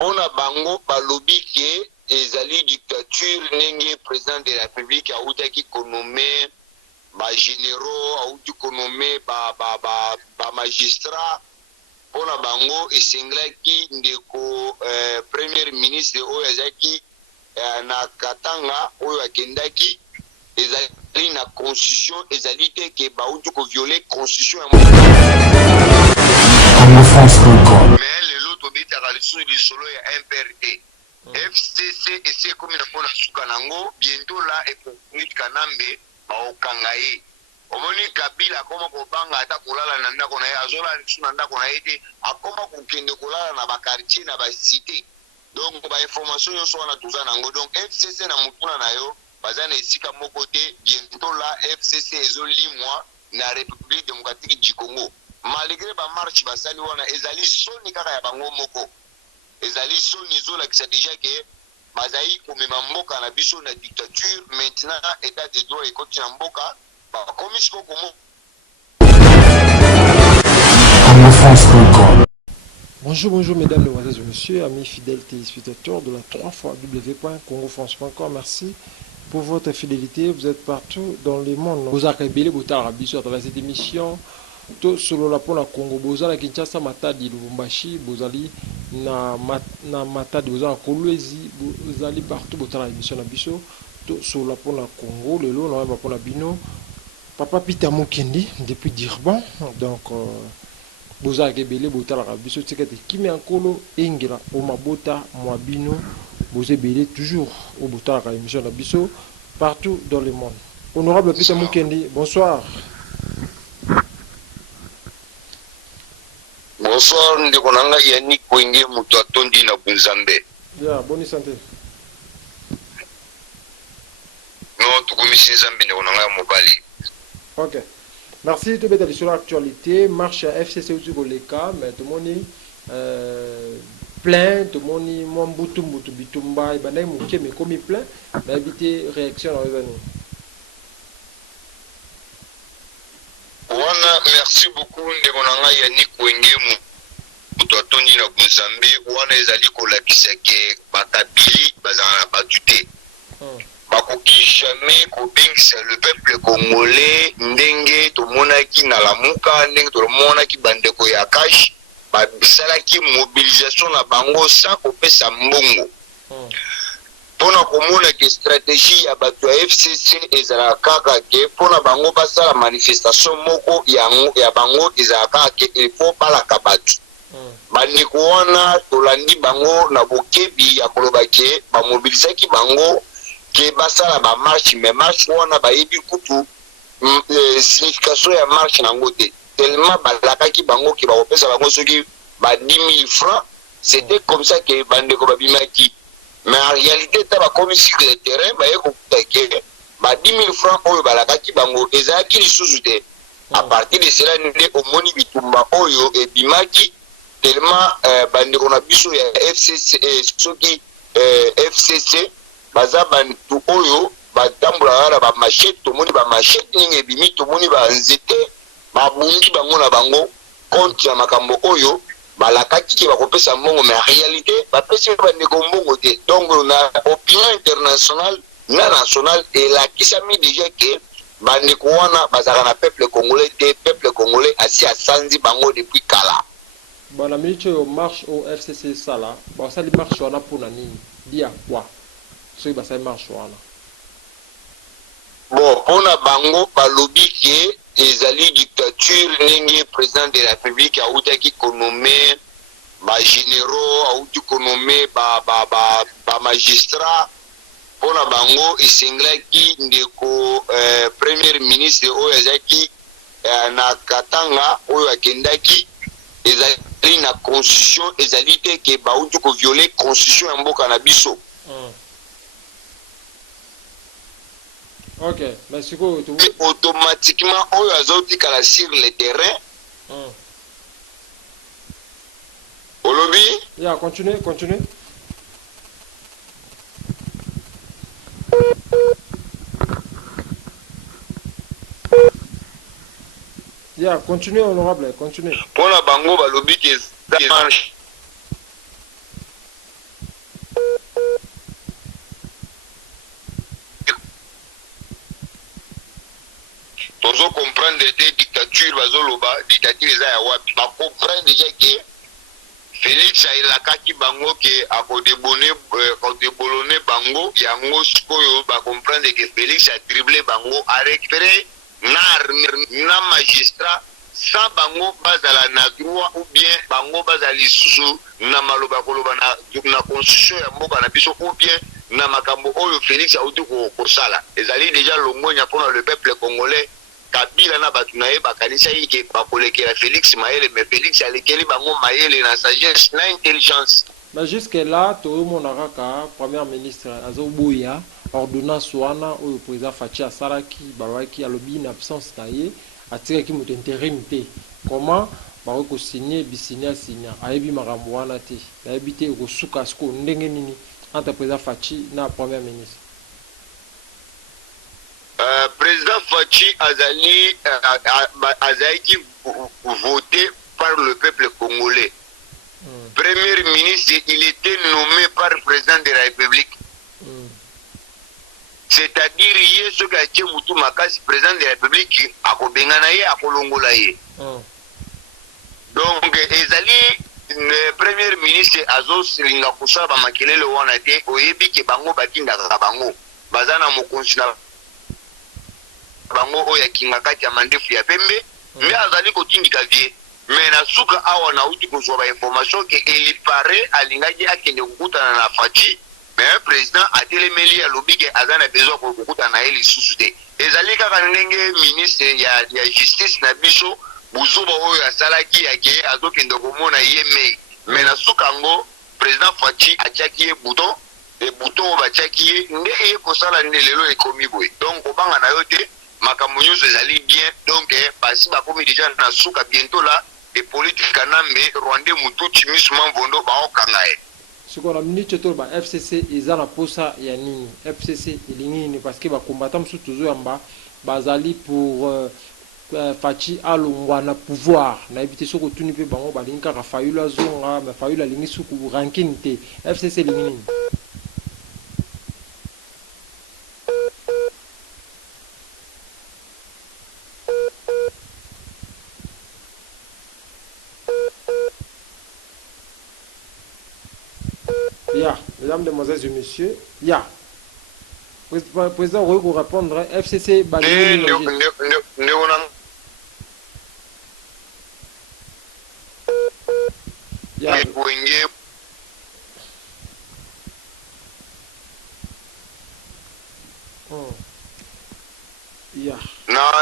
On a bango balobi ke ezali dictature nenge président de la République autaki konome ba généraux auti konome ba magistrat. On a bango esenglaki ndeko premier ministre oyo azaki na Katanga oyo akendaki ezali na constitution ezali te ke bauti ko violer constitution ya mais lelo tobetaka lisolo ya MPRD FCC ese komi na mpona suka nango bientôt la ekokomiki kanambe baokanga ye omoni Kabila akoma kobanga ata kolala na ndako na ye azolala lisu na ndako na ye te akoma kokende kolala na bakartier na basite donc bainformation nyonso wana toza nango donc FCC na motuna na yo baza na esika moko te bientôt la FCC ezolimwa na République démocratique du Congo malgré bamarche basali wana ezali soni kaka ya bango moko ezali soni ezolakisa deja ke bazali komema mboka na biso na dictature maintenant état de droit ekoti na mboka bakomi siko komo. Bonjour, bonjour mesdames, mesdemoiselles et messieurs, amis fidèles téléspectateurs de la 3 www.congofrance.com. Merci pour votre fidélité. Vous êtes partout dans le monde. Vous avez belé à travers cette émission. To solo la pona Congo bozala Kinshasa Matadi Lubumbashi bozali na Matadi bozala Kolwezi bozali partout botala émission na biso to solo la pona Congo lelo na ba pona bino Papa Peter Mokendi depuis Durban donc bozala kebele botala biso tikete kimi ankolo engela o mabota mwa bino bozebele toujours au botala émission na biso partout dans le monde. Honorable Peter Mokendi, bonsoir. Bonsoir, ndeko nanga Yannick Kwenge mutu atondi na Bunzambe. Ya, bonne santé. Non, tukumisi Nzambe ndeko nanga mobali. Ok. Merci de mettre sur l'actualité. Marche à FCC au Tugoleka, mais tout le monde plein, tout le monde Mwambutu Mbutu Bitumba, et ben Mouké, mais comme il plein, mais éviter réaction dans les années. Wana, merci beaucoup ndeko nanga Yannick Kwenge mutu atondi na Bunzambe. Wana ezali kolakisa ke bakabili bazala batute. Bakoki jamais kobengisa le peuple congolais ndenge tomonaki na Lamuka ndenge tomonaki bandeko ya Kash basalaki mobilisation na bango sans kopesa mbongo pona komona ke stratégie ya bato ya FCC ezala kaka ke pona bango basala manifestation moko ya bango ezala kaka ke il faut balaka bato bandeko wana tolandi bango na bokebi ya koloba ke bamobilisaki bango ke basala ba marche mais marche wana bayebi kutu signification ya marche nango te tellement balakaki bango ke bakopesa bango soki ba 10 000 francs c'était comme ça que bandeko babimaki mais en réalité ta bakomi sur le terrain baye kokuta ke ba 10 000 francs oyo balakaki bango ezalaki lisusu te à partir de cela nde omoni bitumba oyo ebimaki tellement bandeko na biso ya FCC soki FCC baza bantu oyo batambula na ba machette tomoni ba machette ninge bimi tomoni ba nzete babungi bango na bango contre ya makambo oyo balakaki ke bakopesa mbongo mais en réalité bapesi bandeko mbongo te donc na opinion internationale na nationale elakisami déjà ke bandeko wana bazaka na peuple congolais te peuple congolais asi asanzi bango depuis kala bana minute yo marche au FCC sala basali marche wana pona nini dia kwa so basali marche wana bon pona bango balobi ke ezali dictature ndenge président de la République autaki konome ba généraux auti konome ba magistrat pona bango esenglaki ndeko premier ministre oyo azaki na Katanga oyo akendaki ezali na constitution ezali te ke bauti ko violer constitution ya mboka na biso. Ok, merci beaucoup. Automatiquement oyo azotikala sur le terrain olobi ya continue ya continue honorable continue pona bango balobi ke bazoloba dictature eza ya wapi bacomprendre déjà que Félix aelakaki bango ke akodebolone bango yango sikoyo bacomprendre que Félix a dribblé bango a récupéré na armée na magistrat sans bango bazala na droit ou bien bango bazala lisusu na maloba koloba na constitution ya mboka na biso ou bien na makambo oyo Félix auti kosala ezali déjà longonya mpona le peuple congolais. Kabila na batu na ye bakanisa yike bakolekela Félix mayele mais Félix alekeli bango mayele na sagesse na intelligence. Mais jusque là tomonaka ka premier ministre azoboya ordonnance wana oyo président Fachi asalaki balaki alobi na absence na ye atikaki moto intérim te comment bako signer bisinya signer ayebi makambo wana te ayebi te kosuka siko ndenge nini entre président Fachi na premier ministre. Président Fachi Azali qui voté par le peuple congolais. Premier ministre, il était nommé par le président de la République. C'est-à-dire, il y a ce qui a été Moutou Makasi, président de la République, à Kobenganaye, à Kolongolaye. Donc, Ezali, le premier ministre, Azos, Lingakusa, Bamakele, le Wanate, Oyebi, Kebango, Bakinda, Rabango, Bazana, Mokonsina. Bango oya kingakati ya mandefu ya pembe mais azali kotindika vie mais na suka awa na uti kozwa ba information ke il paraît alingaki akende kukutana na Fachi mais président atelemeli alobi ke azana besoin kokutana na eli susu te ezali kaka ndenge ministre ya justice na biso buzuba oyo asalaki yake azokende komona ye mais na suka ngo président Fachi atiaki ye bouton et bouton batiaki ye nde ye kosala nde lelo ekomi boye donc obanga na yo te makambo nyonso ezali bien donc basi bakomi déjà na suka bientôt là et politique kanambe Rwanda mutuchi misuma mvondo baokanga ye siko na minute to ba FCC eza na posa ya nini FCC elingi nini parce que ba combattant musu toujours yamba bazali pour Fachi alongwa na pouvoir na éviter soko tuni pe bango balingi kaka Fayulu zonga mais Fayulu alingi suku ranking te FCC elingi nini. Ya, mesdames, demoiselles et messieurs, ya. Président, vous pouvez répondre, FCC,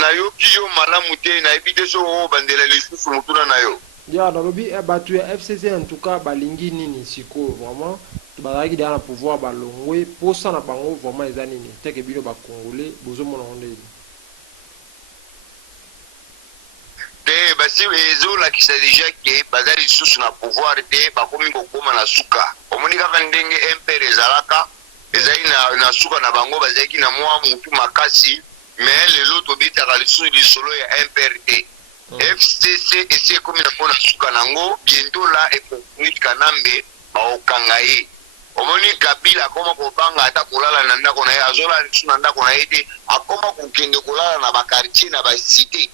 na yo kiyo malamu te na ebite so bandela lisusu mutuna na yo. Ya, dans le but, FCC en tout cas, balingi nini siko vraiment. Bazaki dans le pouvoir balongwe pour ça na bango vraiment les années tel que bino ba congolais bozo mona onde te basi ezo la kisa déjà que bazali sous na pouvoir te ba komi ko koma na suka omoni kaka ndenge impere ezalaka ezali na suka na bango bazaki na mwa mutu makasi mais lelo to bitaka lisusu solo ya imperte FCC essaie comme na pona suka nango bientôt là et pour kanambe ba okangaye omoni Kabila akoma kobanga ata kolala na ndako na ye azola lisu na ndako na ye te akoma kokende kolala na bakartier na basite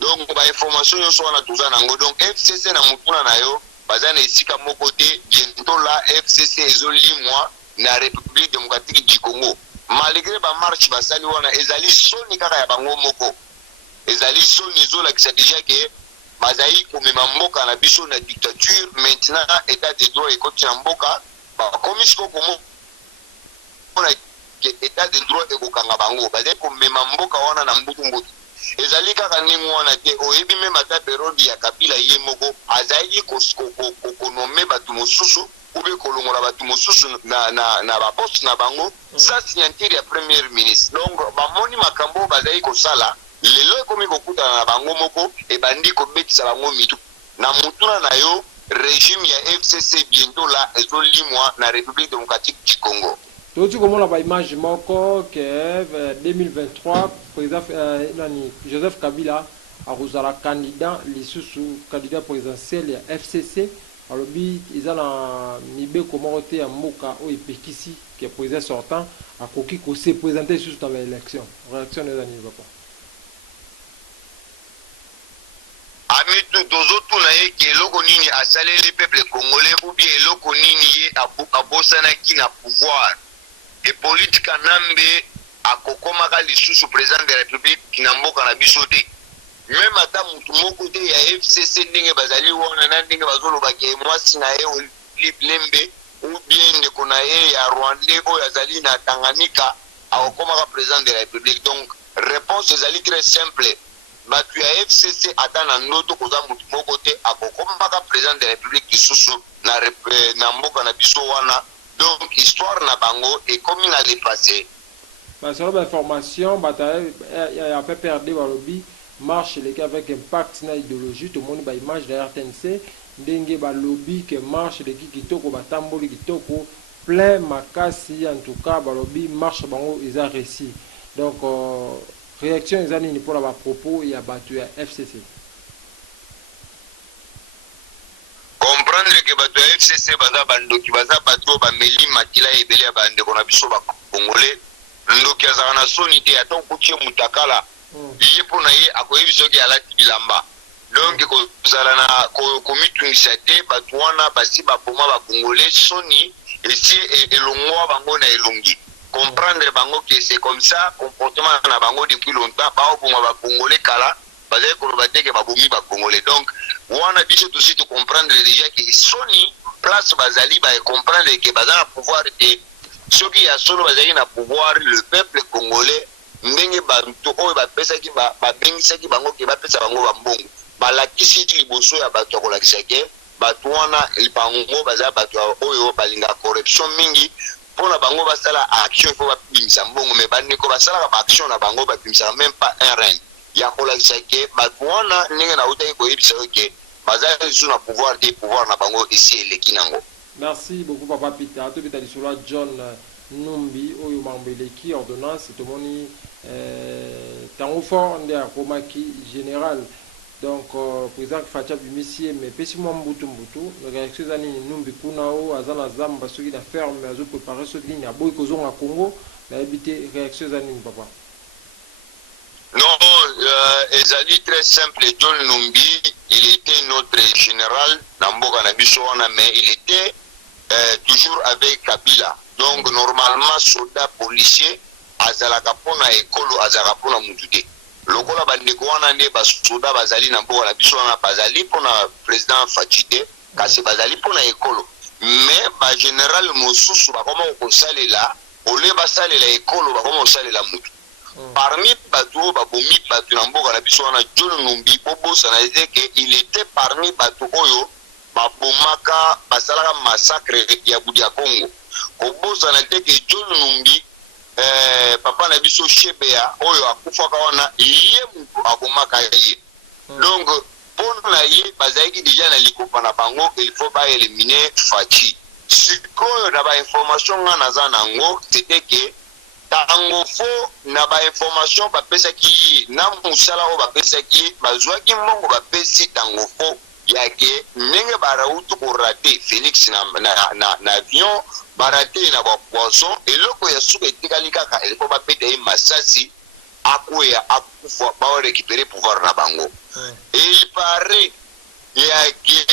donc bainformation nyonso wana toza nango donc FCC na motuna na yo baza na esika moko te bientôt la FCC ezolimwa na République démocratique du Congo malgré bamarche basali wana ezali soni kaka ya bango moko ezali soni ezolakisa déjà ke bazali komema mboka na biso na dictature maintenant état de droit ekoti na mboka comme il faut qu'on état de droit et kokanga bango bazali komema mboka wana na mbutu mbutu ezali kaka ningu wana te oyebi même ata periode ya Kabila ye moko azali konome batu mosusu ube kolongola batu mosusu na baposte na bango sa signature ya premier ministre donc bamoni makambo bazali kosala lelo ekomi kokutana na bango moko ebandi kobetisa bango mitu na mutuna na yo régime ya FCC bientôt là ezolimwa na République démocratique du Congo. Tout comme on a image moko que 2023 président Joseph Kabila a candidat lisusu candidat présidentiel ya FCC alobi izala mibe komorote ya mboka o epekisi que président sortant akoki ko se présenter sous dans l'élection réaction des années papa. bitu tozotuna ye ke eloko nini asaleli peuple congolais ou bien eloko nini ye abosanaki na pouvoir et politique nambe akokomaka lisusu président de la république na mboka na biso te. Même ata mutu moko te ya FCC ndenge bazali wana na ndenge bazolobaki mwasi na ye Olive Lembe ou bien ndeko na ye ya Rwandais oyo azali na Tanganyika akokomaka président de la république. Donc réponse ezali très simple. Batu ya FCC ata na ndoto koza mutu moko te akokomaka président de la république lisusu na mboka na biso wana. Donc histoire na bango ekomi na dépassé. Selon l'information, il y a pas perdu Balobi marche les cas avec impact na idéologie tout le monde ba image de RTNC ndenge Balobi que marche les kitoko batamboli kitoko plein makasi en tout cas Balobi marche bango ils a réussi. Donc réaction ils ani pour la propos il y a battu à FCC. Comprendre que battu à FCC baza bando ki baza battu ba meli makila ebele ya bande kona biso ba congolais ndoki azaka na soni te ata okutie mutakala ye mpona ye akoyebi soki alati bilamba donc kozala na komitungisa te bato wana basi baboma bakongolais soni esi elongwa bango na elongi comprendre bango ke c'est comme ça comportement na bango depuis longtemps baoboma bakongolais kala bazali koloba te ke babomi bakongolais. Donc wana biso tosi to comprendre déjà ke soni place bazali comprendre ke baza na pouvoir te. Ceux qui a solo bazali na pouvoir le peuple congolais ndenge bantu oyo bapesaki babengisaki bango ke bapesa bango bambongo balakisi ti liboso ya bato ya kolakisa ke bato wana bango baza bato oyo balinga corruption mingi mpona bango basala action ifo babimisa mbongo me bandeko basalaka baaction na bango babimisaka même pas un rein ya kolakisa ke bato wana ndenge nautaki koyebisa yo ke baza lisusu na pouvoir te pouvoir na bango esi eleki nango. Merci beaucoup Papa Peter. Tout est sur la John Numbi oyo mambeleki ordonnance to moni tango fort nde akomaki général. Donc président Facha Bimisie mais pesi mo mbutu le réaction zani Numbi kuna o azana zamba soki na ferme azo préparer ce ligne à boy kozonga Congo na habité réaction zani papa. Non, ezali très simple. John Numbi, il était notre général dans Mboka na biso wana mais il était toujours avec Kabila. Donc normalement soldat policier azalaka pona ekolo azalaka pona mutude. Lokola bandeko wana nde basoda bazali na mboka na biso wana bazali pona président Fatide kasi bazali pona ekolo. Mais ba général mosusu bakoma kosalela ole basalela ekolo bakoma kosalela mutu. Parmi bato babomi bato na mboka na biso wana John Numbi bobosa na que il était parmi bato oyo babomaka basalaka massacre ya Budia Congo. Kobosa na que John Numbi papa na biso Shebea oyo akufaka wana ye mutu abomaka ye. Donc pona ye bazaki déjà na likopa na bango il faut ba éliminer Fachi. Sikoyo na ba information nga za nango c'était que tango fo na ba information bapesaki na musala o bapesaki bazwaki mbongo bapesi tango fo yake ndenge barautu ko rater Félix na avion barate na ba poisson eloko ya suka etikali kaka eloko bapete masasi akoya akufa ba récupérer pouvoir na bango. Et il paraît yake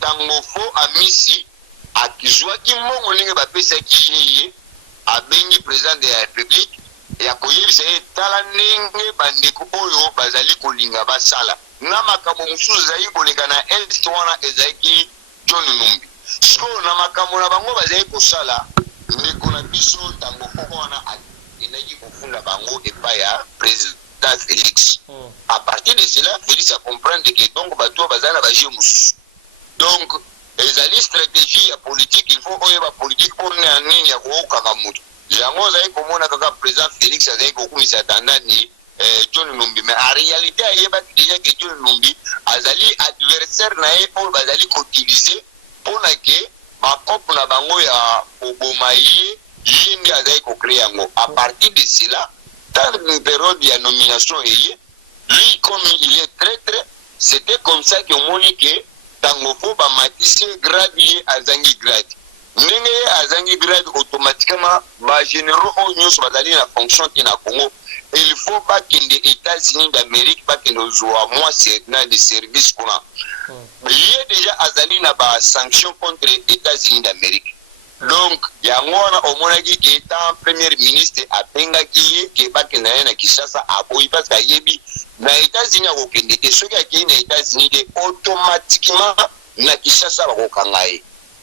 tango fo amisi akizwaki mbongo ndenge bapesaki yeye abengi président de la république ya koyebisa tala ndenge bandeko oyo bazali kolinga basala na makambo mosusu ezali koleka na est wana ezalaki John Numbi. So na makambo na bango bazali kosala ndeko na biso ntango koko wana akendaki kofunda bango epai ya président Félix. À partir de cela Félix a comprendre que donc bato bazali na baje mosusu. Donc ezali stratégie ya politique il faut oyo ba politique pour na nini ya kokaka mutu yango zai komona kaka président Félix azai kokumisa tandani John Numbi mais en réalité ayeba déjà que John Numbi azali adversaire na ye pour bazali utiliser pour na ke ba peuple na bango ya oboma ye yindi azai ko créer yango. À partir de cela dans une période ya nomination eye lui comme il est très c'était comme ça que monique tango fo ba matisi grade ye azangi grade ndenge azangi grade automatiquement ba généraux nyonso bazali na fonction ki na Congo il faut pas que les États-Unis d'Amérique pas que nos moi c'est dans des services qu'on a. Il y a déjà azali na ba sanctions contre les États-Unis d'Amérique. Donc il y a moi au moins qui étant premier ministre a penga qui ba que na Kinshasa a boy parce que yebi na États-Unis a okende que ceux qui na États-Unis automatiquement na Kinshasa ba kokangaye.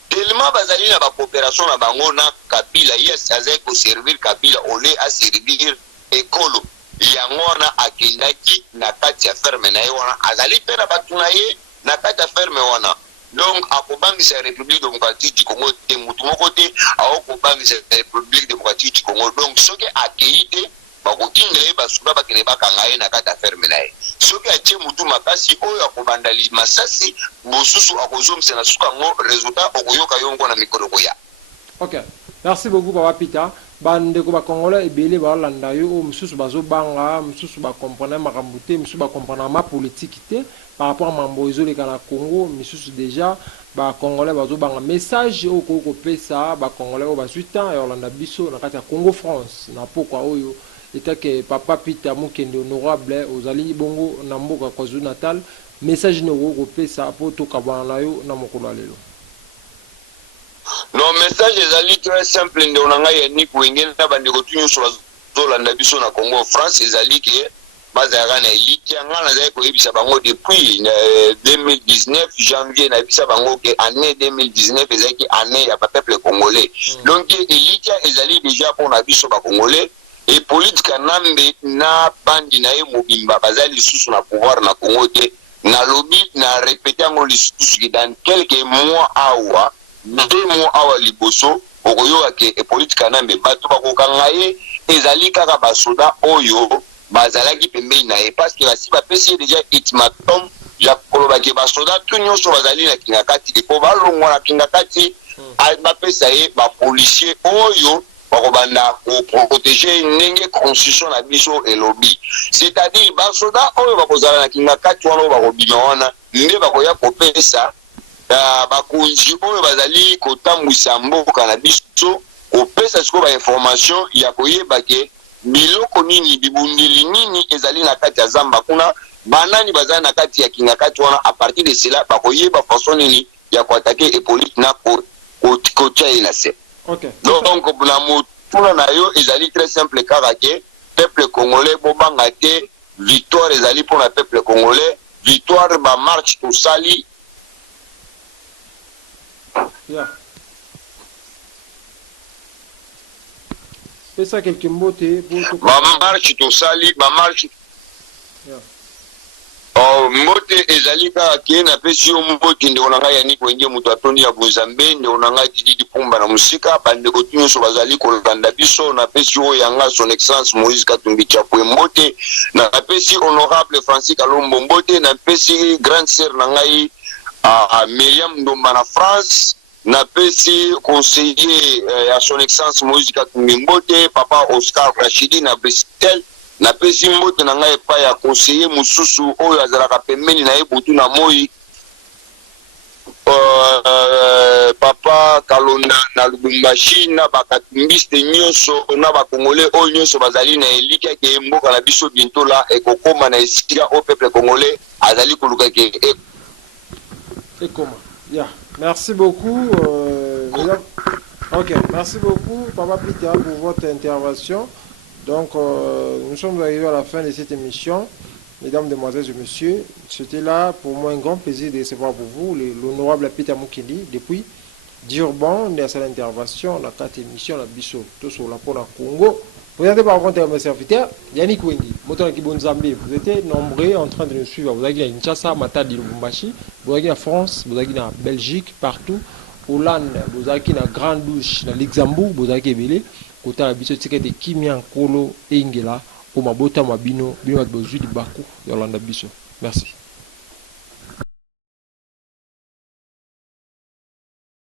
Tellement bazali na ba coopération na bango na Kabila yes azai ko servir Kabila ole a servir ekolo yango wana akendaki na kati ya ferme na ye wana azali mpe na bato na ye na kati ya ferme wana donc akobangisa République démocratique du Congo te mutu moko te akobangisa République démocratique du Congo donc soki akei te bakokingela ye basuda bakende bakanga ye na kati ya ferme na ye soki atie mutu makasi oyo akobanda masasi bosusu akozomisa na suka yango resultat okoyoka yo ngo na mikolo koya. Ok, merci beaucoup Papa Peter. Bandeko ba Congolais ebele ba landa yo mususu bazo banga mususu ba comprendre makambo te mususu ba comprendre ma politique te par rapport à mambo ezoleka na Congo mususu déjà ba Congolais bazo banga message oko pesa ba Congolais o ba 8 ans et Orlando biso na kati ya Congo France na pokwa oyo etake Papa Peter Mukende honorable ozali bongo na mboka KwaZulu Natal message ne oko pesa po to kabana yo na mokolo lelo. Non, message ezali très simple nde onanga ya ni kuengena na bandeko tunyo sur zolanda biso na Congo France ezali ke bazara na elite nga na zai ko ebisa bango depuis 2019 janvier na bisa bango ke année 2019 ezali ki année ya peuple congolais. Donc elite ezali déjà pour na biso ba congolais et politique nambe na bandi na ye mobimba bazali susu na pouvoir na Congo te na lobby na répéter ngo lisusu dans quelques mois awa 2 mois awa liboso okoyoka ke politika nambe bato bakokanga ye ezali kaka basoda oyo bazalaki pembeni na ye parce que basi bapesi ye déjà ultimatum ya koloba ke basoda tu nyonso bazali na kingakati epo balongwa na kingakati bapesa ye bapolisier oyo bakobanda koprotege ndenge constitution na biso elobi c'est-à-dire basoda oyo bakozala na kingakati wana oyo bakobima wana nde bakoya kopesa bakonzi oyo bazali kotambwisa mboka na biso kopesa sikoyo ba information ya koyeba ke biloko nini bibundeli nini ezali na kati ya zamba kuna banani bazali na kati ya kingakati wana a partir de cela bakoyeba façon nini ya koatake epolite na kotia ye na se. Donc na motuna na yo ezali très simple kaka ke peuple congolais bobanga te victoire ezali mpona peuple congolais victoire bamarche tosali. Yeah. C'est ça quelques mots pour marche tout sali ba marche. Yeah. Oh mbote ezali ka kena pesi yo mbote nde onanga ya niko nge mutu atoni ya Bozambe nde onanga Didi Pumba na musika bande ko tunyo so bazali ko landa biso na pesi yo yanga son excellence Moïse Katumbi Chapwe mbote na pesi honorable Francis Kalombo mbote na pesi grande sœur na ngai Myriam Ndomba na France na pesi conseiller à son excellence Moïse Katumbi mbote papa Oscar Rachidi na Bristol na pesi mbote na ngai pa ya conseiller mususu oyo azalaka pembeni na ye butu na moi papa Kalonda na Lubumbashi na bakatumbiste nyonso na bakongolais oyo nyonso bazali na elika ke mboka na biso bientôt la ekokoma na esika au peuple congolais azali koluka ke ekoma. Yeah. Merci beaucoup. Ok, merci beaucoup Papa Peter pour votre intervention. Donc, nous sommes arrivés à la fin de cette émission. Mesdames, Demoiselles et Messieurs, c'était là pour moi un grand plaisir de recevoir pour vous l'honorable Peter Mukindi depuis Durban, de cette intervention, la 4 émission, la Bisso, tout sur la pour la Congo. Présenté par votre serviteur, Yannick Wengi, Moton Kibonzambé. Vous étiez nombreux en train de nous suivre. Vous avez à Kinshasa, Matadi, Lubumbashi, vous avez à France, vous avez à Belgique, partout. Hollande, vous avez à Grande Douche, à Luxembourg, vous avez à Belé. Côté la Bisso, c'est que des Kimian, Kolo, Ingela, au Mabota, Mabino, Bino, Bozu, Bakou, Yolanda Bisso. Merci.